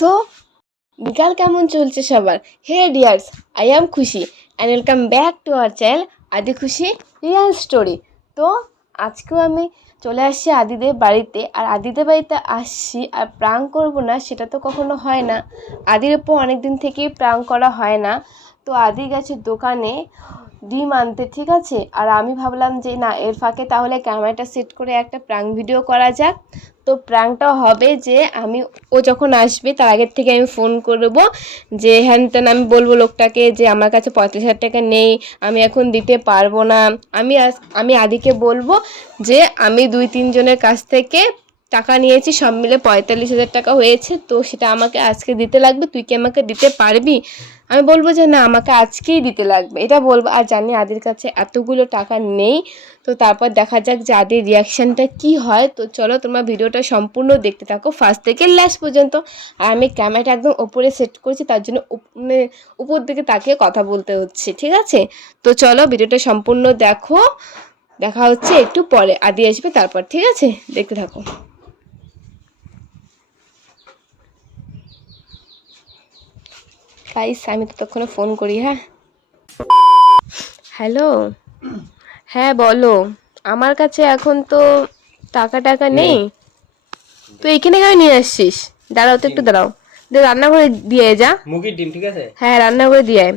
So বিকাল কেমন চলছে সবার? হে ডিয়ার্স, আই অ্যাম খুশি and welcome back to our channel আদি খুশি রিয়াল স্টোরি। তো আজকেও আমি চলে আসছি আদিদের বাড়িতে, আর আদিদের বাড়িতে আসছি আর প্রাঙ্ক করবো না সেটা তো কখনো হয় না। আদির ওপর অনেক দিন থেকেই প্রাঙ্ক করা হয় না। তো আদি গেছে দোকানে ডিম আনতে, ঠিক আছে। আর আমি ভাবলাম যে না, এর ফাঁকে তাহলে ক্যামেরাটা সেট করে একটা প্রাঙ্ক ভিডিও করা যাক। তো প্রাঙ্কটা হবে যে ও যখন আসবে তার আগের থেকে আমি ফোন করবো, যে হ্যান ত্যান আমি বলবো লোকটাকে যে আমার কাছে 35,000 টাকা নেই, আমি এখন দিতে পারবো না। আমি আদিকে বলবো যে আমি 2-3 জনের কাছ থেকে টাকা নিয়েছি, সব মিলে 45,000 টাকা হয়েছে, তো সেটা আমাকে আজকে দিতে লাগবে, তুই কি আমাকে দিতে পারবি? আমি বলবো যে না, আমাকে আজকেই দিতে লাগবে, এটা বলবো। আর জানি আদির কাছে এতগুলো টাকা নেই। তো তারপর দেখা যাক যে আদির রিয়াকশানটা কী হয়। তো চলো তোমরা ভিডিওটা সম্পূর্ণ দেখতে থাকো ফার্স্ট থেকে লাস্ট পর্যন্ত। আর আমি ক্যামেরাটা একদম ওপরে সেট করছি, তার জন্য উপর দিকে তাকিয়ে কথা বলতে হচ্ছে, ঠিক আছে। তো চলো ভিডিওটা সম্পূর্ণ দেখো, দেখা হচ্ছে একটু পরে, আদি আসবে তারপর, ঠিক আছে, দেখতে থাকো। গাইস আমি ততক্ষণে ফোন করি। হ্যাঁ, হ্যালো, হ্যাঁ বলো। আমার কাছে এখন তো টাকা নেই। তুই এখানে কেন নিয়ে আসছিস? দাঁড়াও তো, একটু দাঁড়াও, রান্নাঘরে দিয়ে যা। মুরগির ডিম, ঠিক আছে? হ্যাঁ, রান্নাঘরে দিয়ে আয়।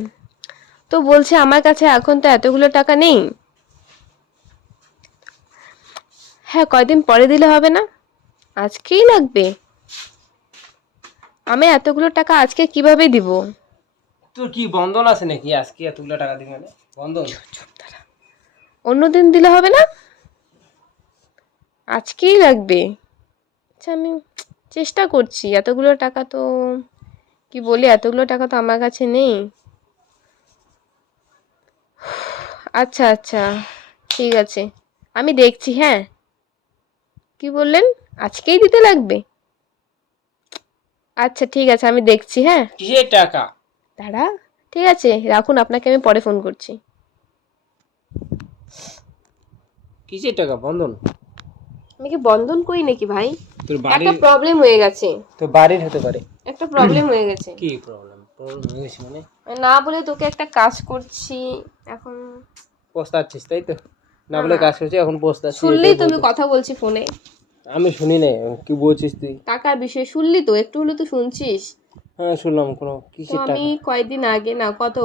তো বলছে আমার কাছে এখন তো এতগুলো টাকা নেই। হ্যাঁ, কয়দিন পরে দিলে হবে না? আজকেই লাগবে? আমি এতগুলো টাকা আজকে কিভাবে দিব? তোর কি বন্ধন আছে নাকি আজকে এতগুলো টাকা দিবি? মানে বন্ধন? অন্যদিন দিলে হবে না? আজকেই লাগবে। আচ্ছা, আমি চেষ্টা করছি। এতগুলো টাকা তো কি বলি, এতগুলো টাকা তো আমার কাছে নেই। আচ্ছা আচ্ছা, ঠিক আছে, আমি দেখছি। হ্যাঁ, কি বললেন? আজকেই দিতে লাগবে? আচ্ছা ঠিক আছে, আমি দেখছি। হ্যাঁ, কিসের টাকা? দাঁড়া, ঠিক আছে রাখুন, আপনাকে আমি পরে ফোন করছি। কিসের টাকা? বন্ধন? আমি কি বন্ধন করি নাকি ভাই? তোর একটা বাড়ির? প্রবলেম হয়ে গেছে। তো বাড়ির হতে পারে। একটা প্রবলেম হয়ে গেছে। কি প্রবলেম? প্রবলেম হয়ে গেছে মানে? না বলে তোকে একটা কাজ করছি এখন। পস্তাচ্ছিস তাই তো? না না বলে না, কাজ করছি, এখন পস্তাচ্ছিস, শুনলি এটাই তুমি বলতে? কথা বলছি ফোনে। আমি শুনি না, কি বলছিস তুই? টাকার বিষয়ে শুনলি তো, একটু হলে তো শুনছিস। হ্যাঁ শুনলাম। কোনো তো কিসের আমি টাকা? কয়েকদিন আগে, না কত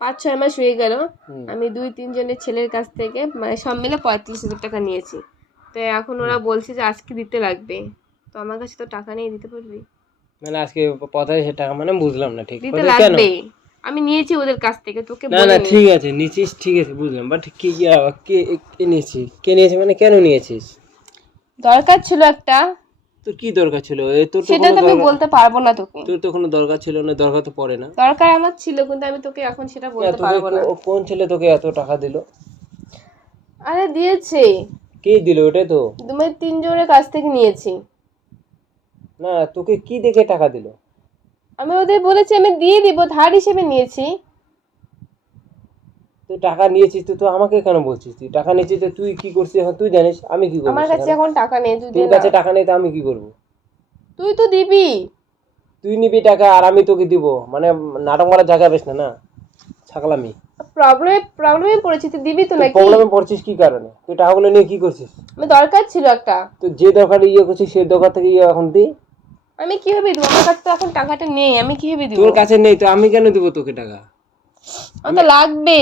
5-6 মাস হয়ে গেল, হুম আমি 2-3 জনের ছেলের কাছ থেকে মানে সব মিলে 35,000 টাকা নিয়েছি। তো এখন ওরা বলছে যে আজকে দিতে লাগবে। তো আমার কাছে তো টাকা নেই, দিতে পারবি? মানে আজকে 45,000 টাকা মানে বুঝলাম না ঠিক দিতে কথা, কেন? লাগবে। আমি নিয়েছি ওদের কাছ থেকে, তোকে না না বলিনি। ঠিক আছে, নিয়েছিস, ঠিক আছে বুঝলাম, বাট কি কে কে নিয়েছিস? কে নিয়েছে মানে কেন নিয়েছিস? দরকার ছিল একটা। তোর কি দরকার ছিল? তোর তো সেটা কোনো তো আমি দরকার, বলতে পারবো না তোকে। তোর তো কোনো দরকার ছিল না, দরকার তো পড়ে না। দরকার আমার ছিল, কিন্তু আমি তোকে এখন সেটা না বলতে তোকে পারবো না। কোন ছেলে তোকে এত টাকা দিল? আরে দিয়েছে, কে দিল ওটাই তো? তুমি 3 জনের কাছ থেকে নিয়েছি। না তোকে কি দেখে টাকা দিল? আমি ওদের বলেছি আমি দিয়ে দিব, ধার হিসেবে নিয়েছি। তুই টাকা নিয়েছিস তো আমাকে কেন বলছিস? তুই টাকা নিয়েছিস তো তুই কি করছিস এখন তুই জানিস, আমি কি করবো আমার কাছে সেখানে? এখন টাকা নেই, তুই দে তোর না। কাছে টাকা নেই তো আমি কি করব? তুই তো দিবি। তুই নিবি টাকা আর আমি তোকে দিব? মানে নাটক মারার জায়গা বেশ না, না ছাগলামি। প্রবলেমে পড়েছি, তুই দিবি তো তুই নাকি? প্রবলেমে পড়ছিস কি কারণে? তুই টাকাগুলো নিয়ে কি করছিস? আমি দরকার ছিল একটা। তো যে দরকার করছিস সেই দরকার থেকে এখন দি। আমি কিভাবে দিব? আমার কাছে তো এখন টাকাটা নেই, আমি কিভাবে দিব? তোর কাছে নেই তো আমি কেন দিব তোকে টাকা? আমার তো লাগবে।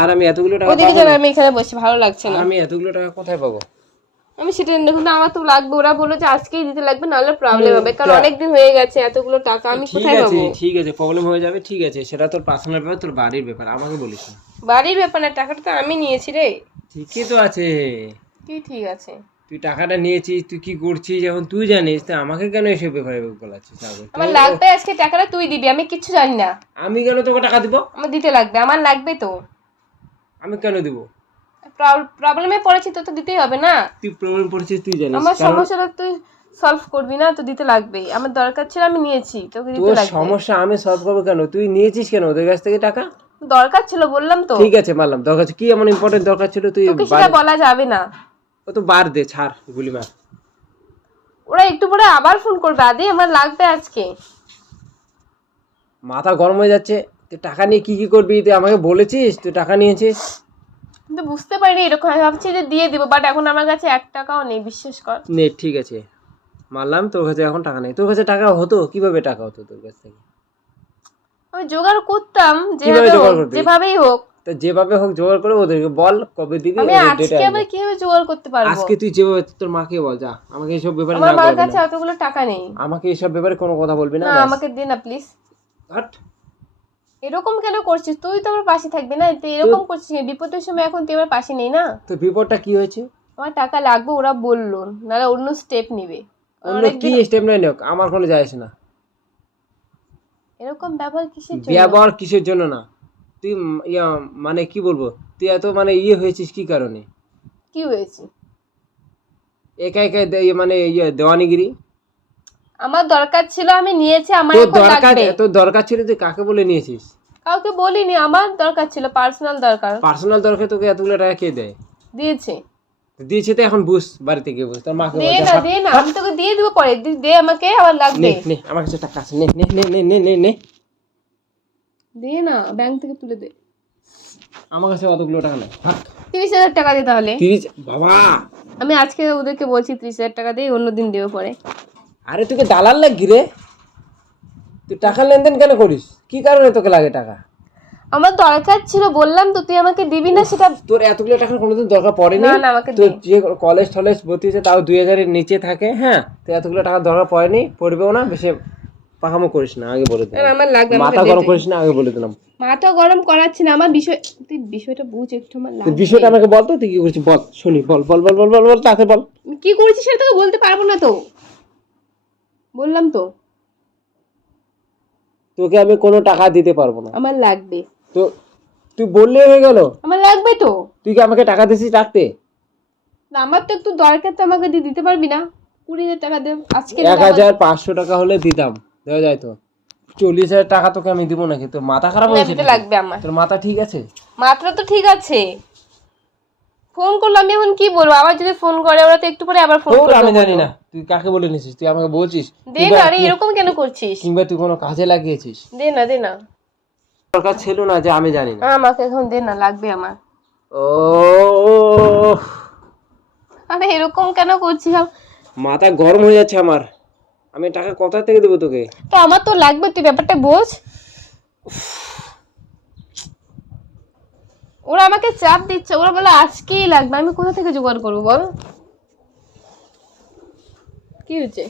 আর আমি এতগুলো টাকা ওদিকে পাবো চল, না। আমি এখানে বসে, ভালো লাগছে আর না। আমি এতগুলো টাকা কোথায় পাবো? আমি সেটা দেখুন, আমার তো লাগবে, ওরা বললো যে আজকেই দিতে লাগবে, নাহলে প্রবলেম হবে, কারণ তা- অনেকদিন হয়ে গেছে এতগুলো টাকা আমি ঠিক কোথায় আছে পাবো? ঠিক আছে, প্রবলেম হয়ে যাবে, ঠিক আছে, সেটা তোর পার্সোনাল ব্যাপার, তোর বাড়ির ব্যাপার, আমাকে বলিস না। বাড়ির ব্যাপার না, টাকাটা তো আমি নিয়েছি রে। ঠিকই তো আছে। কি ঠিক আছে? তুই টাকাটা নিয়েছিস, তুই কি করছিস এখন তুই জানিস, তা আমাকে কেন এসব ব্যাপারে বলাচ্ছিস? আমার লাগবে আজকে টাকাটা, তুই দিবি, আমি কিচ্ছু জানি না। আমি কেন তোকে টাকা দিব? আমার দিতে লাগবে, আমার লাগবে তো। আমি কেন দিব? প্রবলেমে পড়েছি তো, তো দিতেই হবে না। তুই প্রবলেম পড়ছিস তুই জানিস, আমার কারণ সমস্যাটা তুই সলভ করবি না, তো দিতে লাগবেই। আমার দরকার ছিল, আমি নিয়েছি, তোকে দিতে তোর লাগবে। সমস্যা আমি সলভ করবো কেন? তুই নিয়েছিস কেন ওদের কাছ থেকে টাকা? দরকার ছিল বললাম তো। ঠিক আছে মানলাম, দরকার ছিল, কি এমন ইম্পর্টেন্ট দরকার ছিল তুই? তোকে সেটা বলা যাবে না। ও তো বার দে, ছাড়, গুলি মার। ওরা একটু পরে আবার ফোন করবে, আদি আমার লাগবে আজকে। মাথা গরম হয়ে যাচ্ছে। তুই টাকা নিয়ে কি কি করবি? তুই আমাকে বলেছিস তুই টাকা নিয়েছিস। কিন্তু বুঝতে পারিনি এরকম, আমি ভাবছি যে দিয়ে দিব, বাট এখন আমার কাছে 1 টাকাও নেই, বিশ্বাস কর। নে ঠিক আছে, মানলাম তোর কাছে এখন টাকা নেই। তোর কাছে টাকা হতো কিভাবে? টাকা হতো তোর কাছ থেকে? আমি জোগাড় করতাম কিভাবে যেভাবে জোগাড় হোক, করবি? যেভাবেই হোক। তো যেভাবে হোক জোগাড় করে ওদেরকে বল কবে দিবি, আমি ওদের আজকে ডেটে আবার কিভাবে জোগাড় করতে পারবো? আজকে তুই যেভাবে তোর মাকে বল, যা আমাকে এইসব ব্যাপারে আমার না মার বলবি কাছে না। এতগুলো টাকা নেই। আমাকে এইসব ব্যাপারে কোনো কথা বলবি না, না ব্যাস। আমাকে দে না প্লিজ। হাট। এরকম কেন করছিস? তুই তো আমার পাশে থাকবি না, তুই এরকম করছিস কেন? বিপদের সময় এখন তুই আমার পাশে নেই না। তো বিপদটা কি হয়েছে? আমার টাকা লাগবে, ওরা বললো, নাহলে অন্য স্টেপ নিবে। অন্য কি স্টেপ নেই হোক, আমার কোনো যায় আসে না। এরকম ব্যবহার কিসের জন্য? ব্যবহার কিসের জন্য না? তুই মানে কি বলবো, তুই এত মানে হয়েছিস কি কারণে? কি হয়েছে? একা একা মানে দেওয়ানিগিরি। আমার দরকার ছিল, আমি নিয়েছি, আমার তোর এখন দরকার, লাগবে। তোর দরকার ছিল, তুই কাকে বলে নিয়েছিস? কাউকে বলিনি, আমার দরকার ছিল, পার্সোনাল দরকার। পার্সোনাল দরকার তোকে এতগুলো টাকা কে দেয়? দিয়েছে। দিয়েছে তো এখন বুঝ, বাড়িতে গিয়ে বুঝ তোর মাকে দে বল, না যা, দে না, আমি তোকে দিয়ে দিব পরে, দে আমাকে, আমার লাগবে। নে নে আমার কাছে টাকা আছে, নে নে নে নে নে নে নে। দে না, ব্যাংক থেকে তুলে দে। আমার কাছে অতগুলো টাকা নেই। 30,000 টাকা দে তাহলে। 30? বাবা, আমি আজকে ওদেরকে বলছি 30,000 টাকা দে, অন্যদিন দেবো পরে। আরে তোকে দালাল লাগি রে? তুই টাকা লেনদেন কেন করিস? কি কারণে তোকে লাগে টাকা? আমার দরকার ছিল, বললাম তো, তুই আমাকে দিবি না সেটা। তোর এতগুলো টাকার কোনোদিন দরকার পড়েনি। না না, আমাকে তোর দে। যে কলেজ টলেজ ভর্তি হয়েছে তাও 2000 এর নিচে থাকে। হ্যাঁ, তো এতগুলো টাকার দরকার পড়েনি, পড়বেও না। বেশি পাকামো করিস না, আগে বলে না, দিলাম। আমার লাগবে, আমাকে মাথা দে গরম তুই। করিস না, আগে বলে দিলাম। মাথা গরম করাচ্ছি না, আমার বিষয়, তুই বিষয়টা বুঝ একটু, আমার তুই লাগবে। বিষয়টা আমাকে বল তো, তুই কি করছিস বল, শুনি, বল বল বল বল বল বল, তাতে বল। আমি কি করেছি সেটা তোকে বলতে পারবো না তো, বললাম তো। তোকে আমি কোনো টাকা দিতে পারবো না। আমার লাগবে। তো তুই বললে হয়ে গেল? আমার লাগবে তো। তুই কি আমাকে টাকা দিছিস রাখতে? না, আমার তো একটু দরকার, তো আমাকে দিয়ে দিতে পারবি না? 20,000 টাকা দে আজকে। 1500 টাকা হলে দিতাম, দেওয়া যায় তো। 40,000 টাকা তোকে আমি দিব নাকি? তোর মাথা খারাপ হয়েছে দিতে নাকি? লাগবে আমার। তোর মাথা ঠিক আছে? মাত্র তো ঠিক আছে। ফোন করলাম, আমি এখন কি বলবো? আবার যদি ফোন করে, ওরা তো একটু পরে আবার ফোন তোর করবে। আমি জানি না তুই কাকে বলে নিছিস, তুই আমাকে বলছিস। দে না, আরে এরকম কেন করছিস? কিংবা তুই কোনো কাজে লাগিয়েছিস? দে না দে না। দরকার ছিল না যে আমি জানি না। আমাকে এখন দে না, লাগবে আমার। ও আরে এরকম কেন করছিস? মাথা গরম হয়ে যাচ্ছে আমার। আমি টাকা কোথা থেকে দেবো তোকে? তো আমার তো লাগবে, তুই ব্যাপারটা বোঝ। ওরা আমাকে চাপ দিচ্ছে, ওরা বলে আজকেই লাগবে, আমি কোথা থেকে জোগাড় করবো বল? কি হচ্ছে?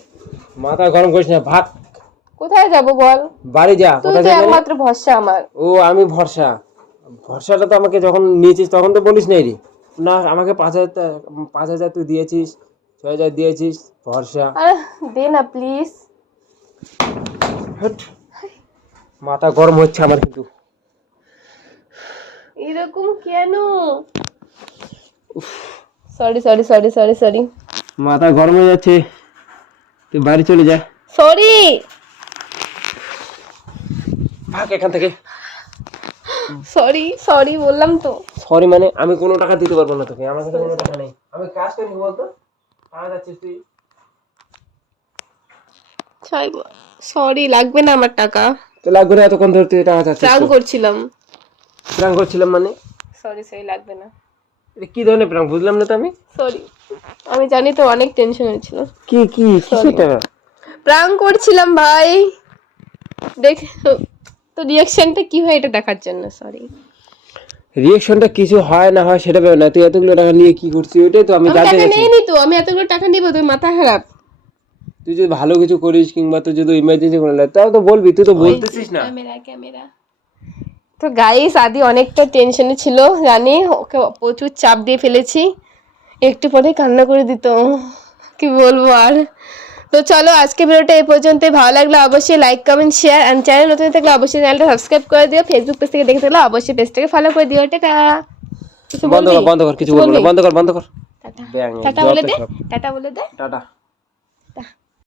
মাথা গরম করিস না, ভাগ। কোথায় যাব বল? বাড়ি যা। তুই কোথায় তো যাবি? একমাত্র ভরসা আমার। ও আমি ভরসা? ভরসাটা তো আমাকে যখন নিয়েছিস তখন তো বলিস নাই রে। না আমাকে 5,000 তুই দিয়েছিস, 6,000 দিয়েছিস, ভরসা। আরে দে না প্লিজ। হট। মাথা গরম হচ্ছে আমার কিন্তু। এরকম কেন? Sorry sorry sorry sorry sorry. মাথা গরম হয়ে যাচ্ছে, তুই বাড়ি চলে যা। সরি। ভাগ এখান থেকে। সরি সরি বললাম তো। সরি মানে আমি কোনো টাকা দিতে পারবো না তোকে, আমার কাছে কোনো টাকা নেই। আমি কাজ করি বলতো, টাকা যাচ্ছিস তুই। সরি, লাগবে না আমার টাকা। তো লাগবে না, এতক্ষণ ধরে তুই টাকা চাচ্ছিস। প্রাণ করছিলাম। প্রাণ করছিলাম মানে? সরি সরি, লাগবে না। এটা কি ধরনের প্রাণ বুঝলাম না তো আমি। সরি, আমি জানি তো অনেক টেনশন হয়েছিল। কি কি সেটা? প্রাণ করছিলাম ভাই, দেখ তো রিঅ্যাকশনটা কি হয় এটা দেখার জন্য। সরি। রিঅ্যাকশনটা কিছু হয় না হয় সেটা ভেবে না, তুই এতগুলো টাকা নিয়ে কি করছিস ওইটাই তো আমি জানতে টাকা চাইছি। নেইনি তো, আমি এতগুলো টাকা নিব? তুই মাথা খারাপ? তুই যদি ভালো কিছু করিস কিংবা তুই যদি ইমার্জেন্সি করে লাগে তাও তো বলবি, তুই তো বলতেছিস না। ক্যামেরা। তো গাইস, আদি অনেকটা টেনশনে ছিল জানি, ওকে প্রচুর চাপ দিয়ে ফেলেছি, একটু পরে কান্না করে দিত, কি বলবো আর। তো চলো আজকে ভিডিওটা এই পর্যন্ত। ভালো লাগলে অবশ্যই like comment share, and channel নতুন থাকলে অবশ্যই চ্যানেলটা সাবস্ক্রাইব করে দিও। ফেসবুক পেজ থেকে দেখে থাকলে অবশ্যই পেজটাকে ফলো করে দিও। টাটা। কিছু বন্ধ বলবি? কর বন্ধ কর, কিছু বলবো না, বন্ধ কর বন্ধ কর। টাটা। ব্যাং টাটা বলে দে, টাটা বলে দে। টাটা।